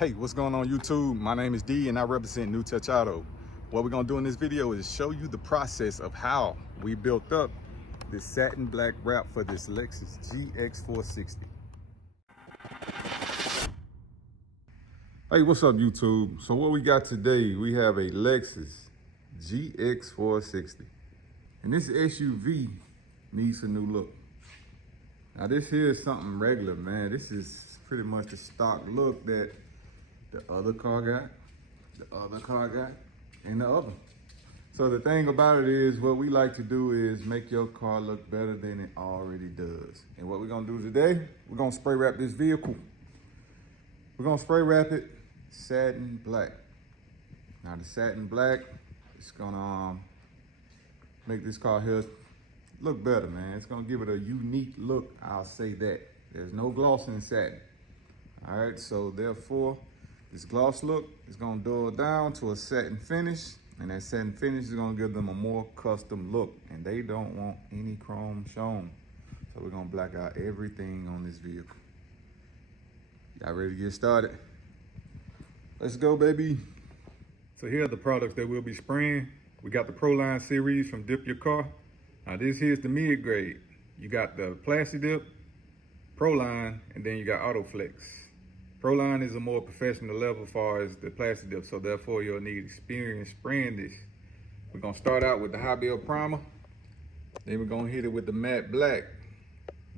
Hey, what's going on YouTube? My name is D and I represent New Touch Auto. What we're gonna do in this video is show you the process of how we built up this satin black wrap for this Lexus GX460. Hey, what's up YouTube? So what we got today, we have a Lexus GX460. And this SUV needs a new look. Now this here is something regular, man. This is pretty much the stock look that the other car got, and the other. So the thing about it is, what we like to do is make your car look better than it already does. And what we're gonna do today, we're gonna spray wrap this vehicle. We're gonna spray wrap it satin black. Now the satin black is gonna make this car here look better, man. It's gonna give it a unique look, I'll say that. There's no gloss in satin. All right, so therefore, this gloss look is gonna dull down to a satin finish, and that satin finish is gonna give them a more custom look, and they don't want any chrome shown. So we're gonna black out everything on this vehicle. Y'all ready to get started? Let's go, baby. So here are the products that we'll be spraying. We got the Proline series from Dip Your Car. Now this here's the mid grade. You got the Plasti Dip, Proline, and then you got Autoflex. Proline is a more professional level as far as the Plasti Dip, so therefore you'll need experience spraying this. We're gonna start out with the high build primer, then we're gonna hit it with the matte black,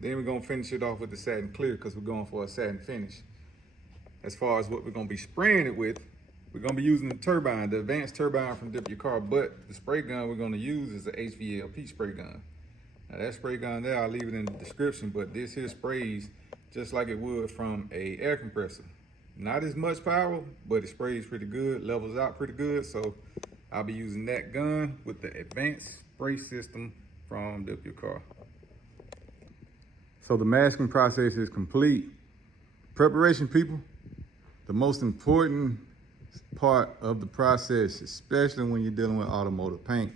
then we're gonna finish it off with the satin clear because we're going for a satin finish. As far as what we're gonna be spraying it with, we're gonna be using the Turbine, the advanced Turbine from Dip Your Car, but the spray gun we're gonna use is the HVLP spray gun. Now that spray gun there, I'll leave it in the description, but this here sprays just like it would from a air compressor. Not as much power, but it sprays pretty good, levels out pretty good. So I'll be using that gun with the advanced spray system from Dip Your Car. So the masking process is complete. Preparation, people, the most important part of the process, especially when you're dealing with automotive paint.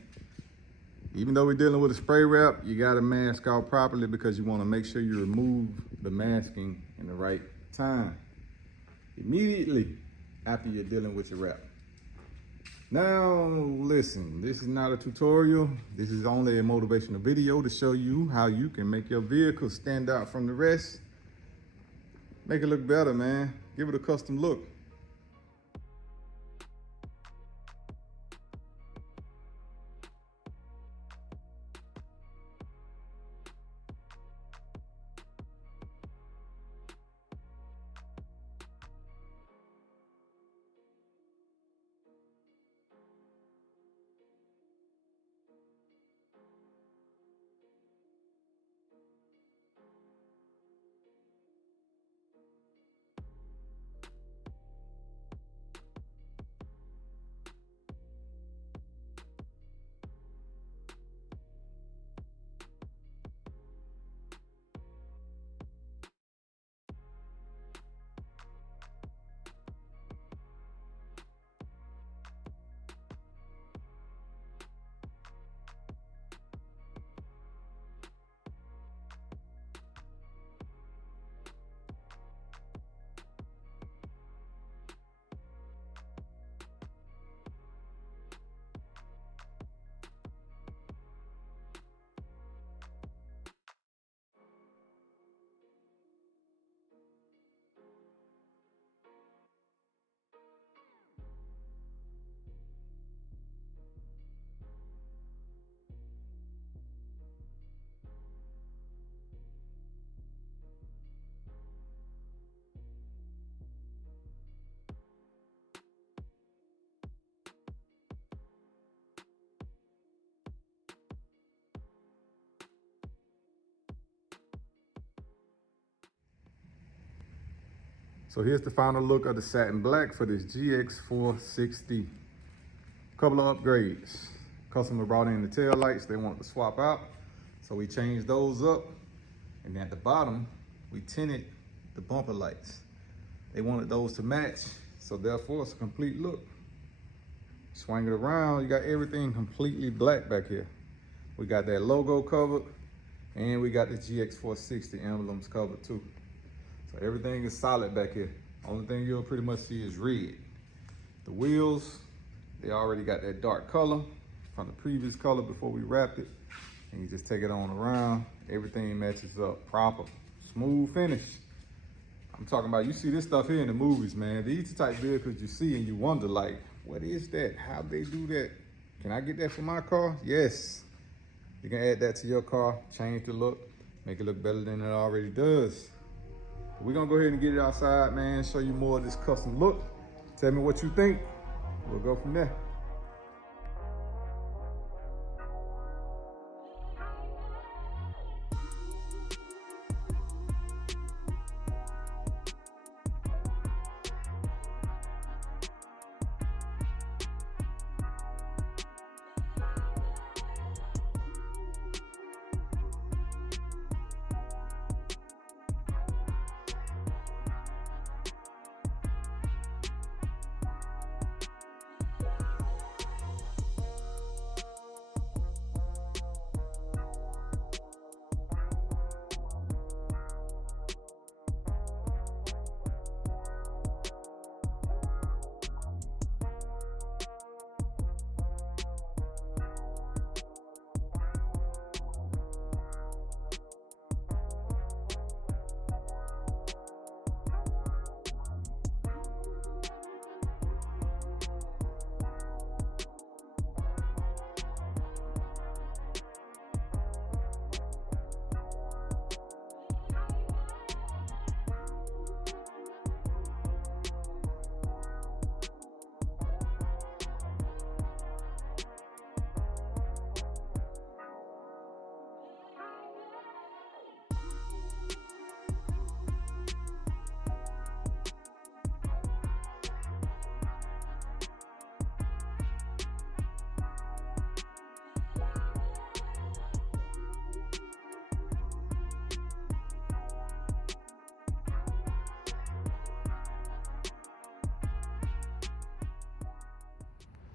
Even though we're dealing with a spray wrap, you gotta mask out properly because you wanna make sure you remove the masking in the right time. Immediately after you're dealing with your wrap. Now, listen, this is not a tutorial. This is only a motivational video to show you how you can make your vehicle stand out from the rest. Make it look better, man. Give it a custom look. So here's the final look of the satin black for this GX460. Couple of upgrades. Customer brought in the tail lights they wanted to swap out. So we changed those up. And then at the bottom, we tinted the bumper lights. They wanted those to match. So therefore it's a complete look. Swing it around, you got everything completely black back here. We got that logo covered and we got the GX460 emblems covered too. So everything is solid back here. Only thing you'll pretty much see is red. The wheels, they already got that dark color from the previous color before we wrapped it. And you just take it on around. Everything matches up proper. Smooth finish. I'm talking about, you see this stuff here in the movies, man. These are the type of vehicles you see and you wonder, like, what is that? How'd they do that? Can I get that for my car? Yes. You can add that to your car, change the look, make it look better than it already does. We're gonna go ahead and get it outside, man, show you more of this custom look. Tell me what you think. We'll go from there.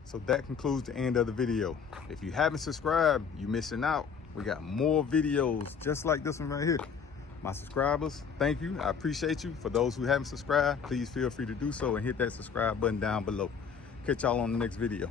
So that concludes the end of the video. If you haven't subscribed, you're missing out. We got more videos just like this one right here. My subscribers, thank you. I appreciate you. For those who haven't subscribed, please feel free to do so and hit that subscribe button down below. Catch y'all on the next video.